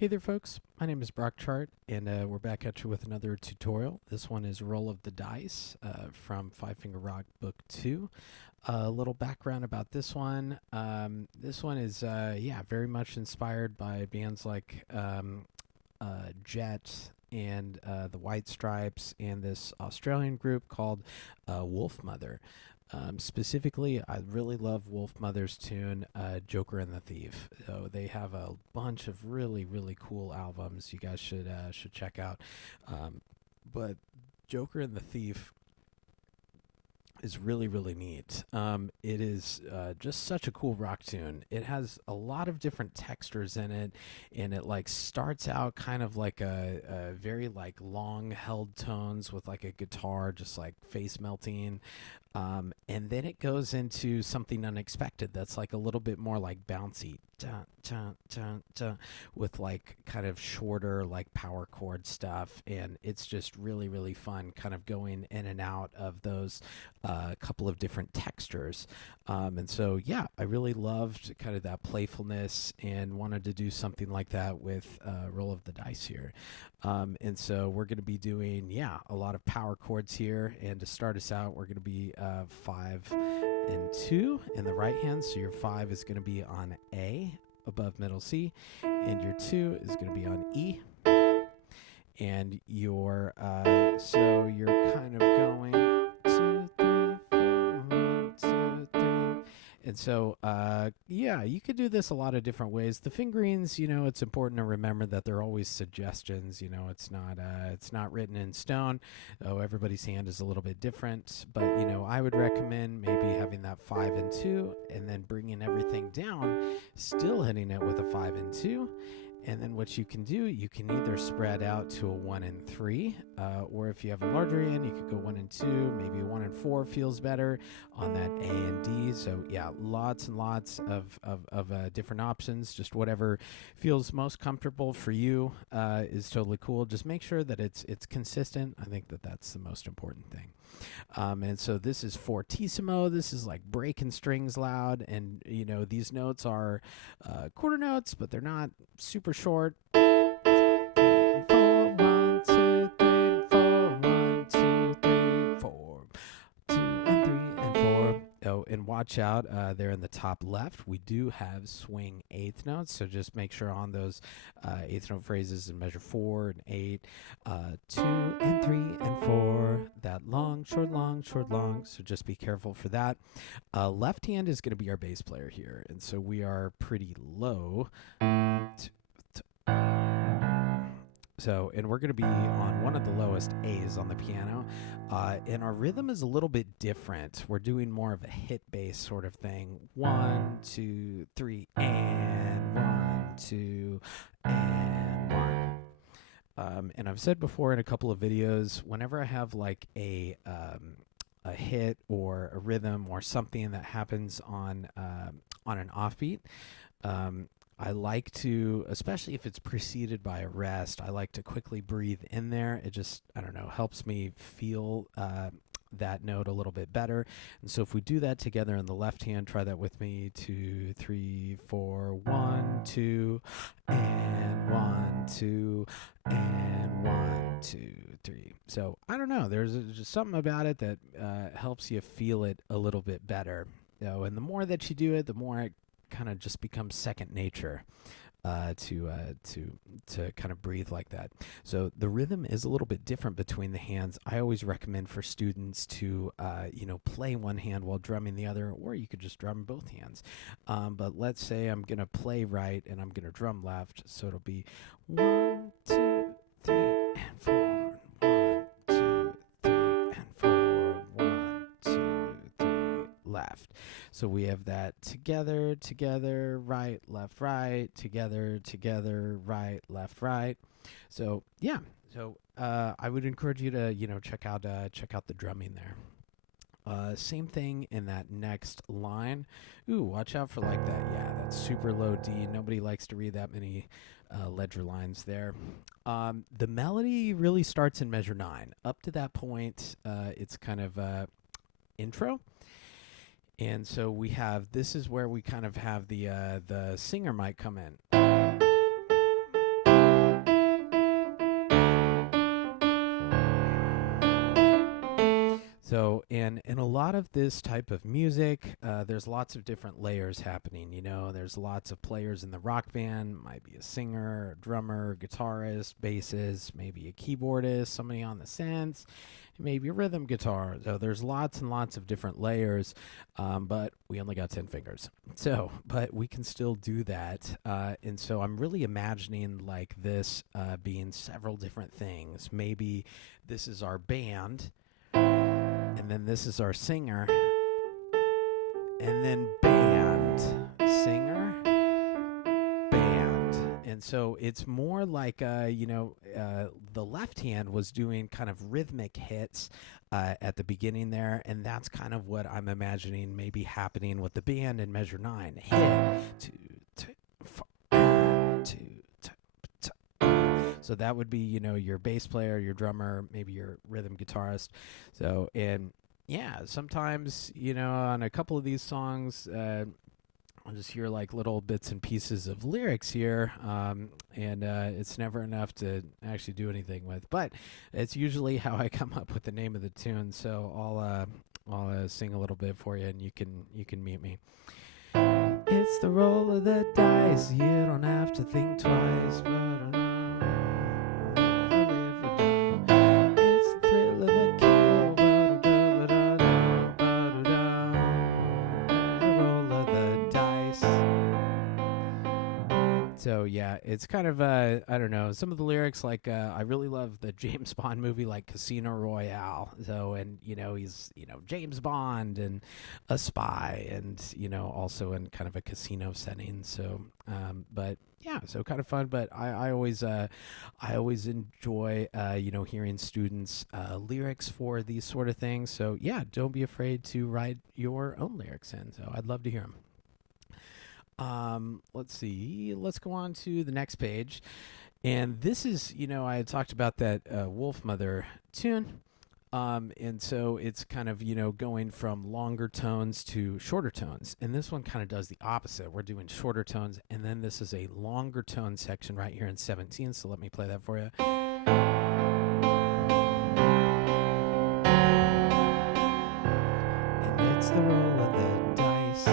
Hey there folks, my name is Brock Chart and we're back at you with another tutorial. This one is Roll of the Dice from Five Finger Rock Book 2. A little background about this one. This one is very much inspired by bands like Jet and the White Stripes and this Australian group called Wolf Mother. Specifically, I really love Wolf Mother's tune, "Joker and the Thief." So they have a bunch of really cool albums you guys should check out. But "Joker and the Thief" is really neat. It is just such a cool rock tune. It has a lot of different textures in it, and it like starts out kind of like a very like long held tones with like a guitar just like face melting. And then it goes into something unexpected that's like a little bit more like bouncy, dun, dun, dun, dun, with like kind of shorter like power chord stuff. And it's just really fun kind of going in and out of those couple of different textures. And so, yeah, I really loved kind of that playfulness and wanted to do something like that with Roll of the Dice here. And so we're going to be doing, a lot of power chords here. And to start us out, we're going to be 5 and 2 in the right hand. So your 5 is going to be on A above middle C, and your 2 is going to be on E. And your so you're kind of going 2, 3, 4, 1, 2, 3. And so, you could do this a lot of different ways. The fingerings, it's important to remember that they're always suggestions. It's not written in stone. Oh, everybody's hand is a little bit different. But, I would recommend maybe having that 5 and 2 and then bringing everything down, still hitting it with a 5 and 2. And then what you can do, you can either spread out to a 1 and 3, or if you have a larger hand, you could go 1 and 2, maybe 1 and 4 feels better on that A and D. So lots and lots of different options. Just whatever feels most comfortable for you is totally cool. Just make sure that it's consistent. I think that's the most important thing. And so this is fortissimo. This is like breaking strings loud. And, these notes are quarter notes, but they're not super short. 3 and 4, 1, 2, 3 and 4, 1, 2, 3, 4, 2 and 3 and 4. Oh, and watch out there in the top left, we do have swing eighth notes. So just make sure on those eighth note phrases in measure 4 and 8, 2 and 3 and 4, that long, short, long, short, long. So just be careful for that. Left hand is going to be our bass player here. And so we are pretty low. So, and we're going to be on one of the lowest A's on the piano. And our rhythm is a little bit different. We're doing more of a hit bass sort of thing. 1, 2, 3, and 1, 2, and 1. And I've said before in a couple of videos, whenever I have like a hit or a rhythm or something that happens on an offbeat, I like to, especially if it's preceded by a rest, I like to quickly breathe in there. It just, I don't know, helps me feel that note a little bit better. And so if we do that together in the left hand, try that with me. 2, 3, 4, 1, 2, and 1, 2, and 1, 2, 3. So I don't know, there's just something about it that helps you feel it a little bit better. And the more that you do it, the more it kind of just becomes second nature to kind of breathe like that. So the rhythm is a little bit different between the hands. I always recommend for students to play one hand while drumming the other, or you could just drum both hands. But let's say I'm gonna play right and I'm gonna drum left, so it'll be 1, 2, 3 and 4, 1, 2, 3 and 4, 1, 2, 3 left. So we have that together, right, together, right, left. So I would encourage you to check out the drumming there. Same thing in that next line. Ooh, watch out for like that. Yeah, that's super low D. Nobody likes to read that many ledger lines there. The melody really starts in measure 9. Up to that point, it's kind of intro. And so this is where we kind of have the singer might come in. So, in a lot of this type of music, there's lots of different layers happening. There's lots of players in the rock band. Might be a singer, a drummer, guitarist, bassist, maybe a keyboardist, somebody on the synths, maybe a rhythm guitar. So there's lots and lots of different layers, but we only got 10 fingers. So, but we can still do that. And so I'm really imagining like this being several different things. Maybe this is our band, and then this is our singer, and then band, singer, band. And so it's more like, the left hand was doing kind of rhythmic hits at the beginning there, and that's kind of what I'm imagining maybe happening with the band in measure 9. Hit, 2, 3, 4, 2, 3. So that would be, your bass player, your drummer, maybe your rhythm guitarist. So, and yeah, sometimes, on a couple of these songs, I'll just hear like little bits and pieces of lyrics here, and it's never enough to actually do anything with. But it's usually how I come up with the name of the tune. So I'll sing a little bit for you, and you can mute me. It's the roll of the dice. You don't have to think twice. But it's the thrill of the kill. The roll of the dice. So yeah, it's kind of I don't know, some of the lyrics like I really love the James Bond movie like Casino Royale. So, and he's James Bond and a spy, and also in kind of a casino setting. So but yeah, so kind of fun. But I always enjoy hearing students lyrics for these sort of things. So yeah, don't be afraid to write your own lyrics in. So I'd love to hear them. Let's see. Let's go on to the next page. And this is, I had talked about that Wolf Mother tune. And so it's kind of, going from longer tones to shorter tones. And this one kind of does the opposite. We're doing shorter tones, and then this is a longer tone section right here in 17. So let me play that for you. And it's the roll of the dice.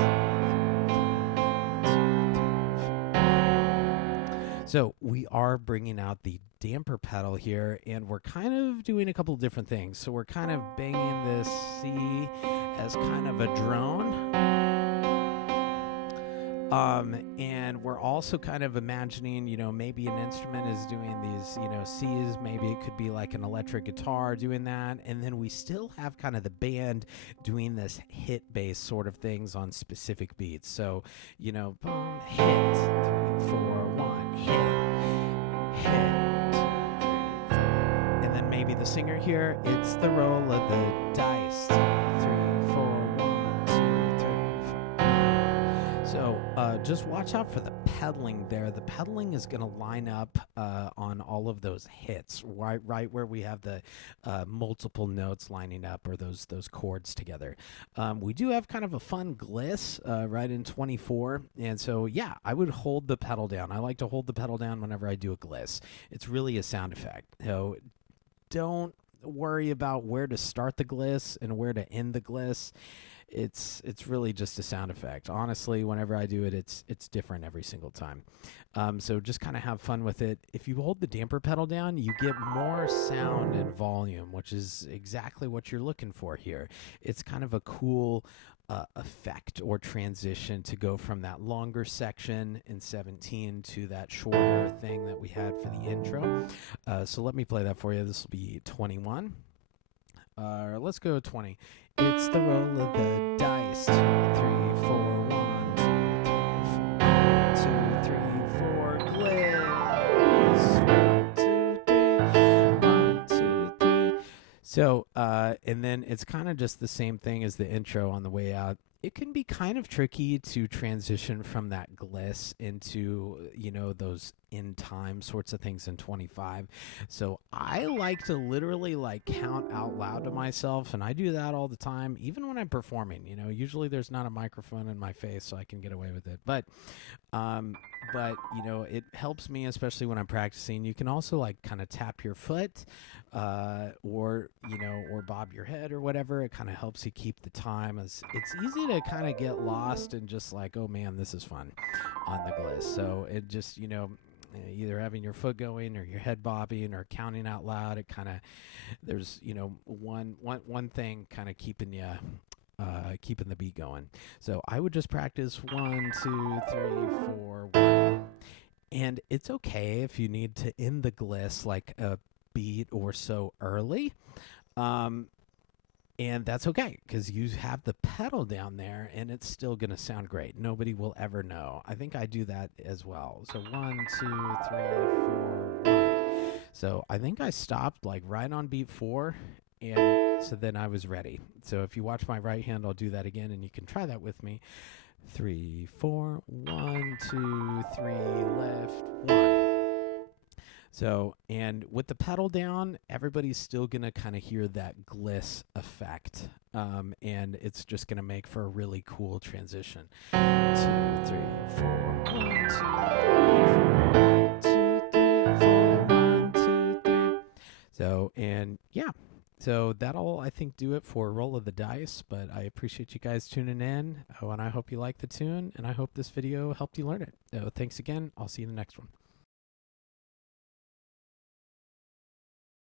So we are bringing out the damper pedal here, and we're kind of doing a couple different things. So we're kind of banging this C as kind of a drone. And we're also kind of imagining, maybe an instrument is doing these, C's. Maybe it could be like an electric guitar doing that. And then we still have kind of the band doing this hit bass sort of things on specific beats. So, boom, hit, 3, 4, 1, hit, 2, 3, 4. And then maybe the singer here, it's the roll of the dice, 2, 3, 4, 1, 2, 3, 4. So just watch out for the pedaling there. The pedaling is going to line up on all of those hits, right where we have the multiple notes lining up, or those chords together. We do have kind of a fun gliss right in 24, and so yeah, I would hold the pedal down. I like to hold the pedal down whenever I do a gliss. It's really a sound effect. So don't worry about where to start the gliss and where to end the gliss. It's really just a sound effect. Honestly, whenever I do it, it's different every single time. So just kind of have fun with it. If you hold the damper pedal down, you get more sound and volume, which is exactly what you're looking for here. It's kind of a cool effect or transition to go from that longer section in 17 to that shorter thing that we had for the intro. So let me play that for you. This will be 21. Let's go 20. It's the roll of the dice. 2, 3, 4, 1, 2, 3, 4, gliss. 1, 2, 3, 1, 2, 3. So, and then it's kind of just the same thing as the intro on the way out. It can be kind of tricky to transition from that gliss into, those in time sorts of things in 25. So I like to literally like count out loud to myself, and I do that all the time, even when I'm performing. Usually there's not a microphone in my face, so I can get away with it. But but you know, it helps me, especially when I'm practicing. You can also like kind of tap your foot, or you know, or bob your head or whatever. It kind of helps you keep the time. It's easy to kind of get lost and just like, oh man, this is fun on the gliss. So it just, you know, either having your foot going or your head bobbing or counting out loud, it kind of, there's, you know, one thing kind of keeping you keeping the beat going. So I would just practice 1, 2, 3, 4, 1. And it's okay if you need to end the gliss like a beat or so early. Um, and that's okay because you have the pedal down there and it's still going to sound great. Nobody will ever know. I think I do that as well. So 1, 2, 3, 4, 1. So I think I stopped like right on beat 4. And so then I was ready. So if you watch my right hand, I'll do that again and you can try that with me. 3, 4, 1, 2, 3, left, 1. So, and with the pedal down, everybody's still going to kind of hear that gliss effect. And it's just going to make for a really cool transition. 2, 3, 4, 1, 2, 3, 4, 1, 2, 3. So, and yeah. So that'll, I think, do it for Roll of the Dice. But I appreciate you guys tuning in. Oh, and I hope you like the tune. And I hope this video helped you learn it. So thanks again. I'll see you in the next one.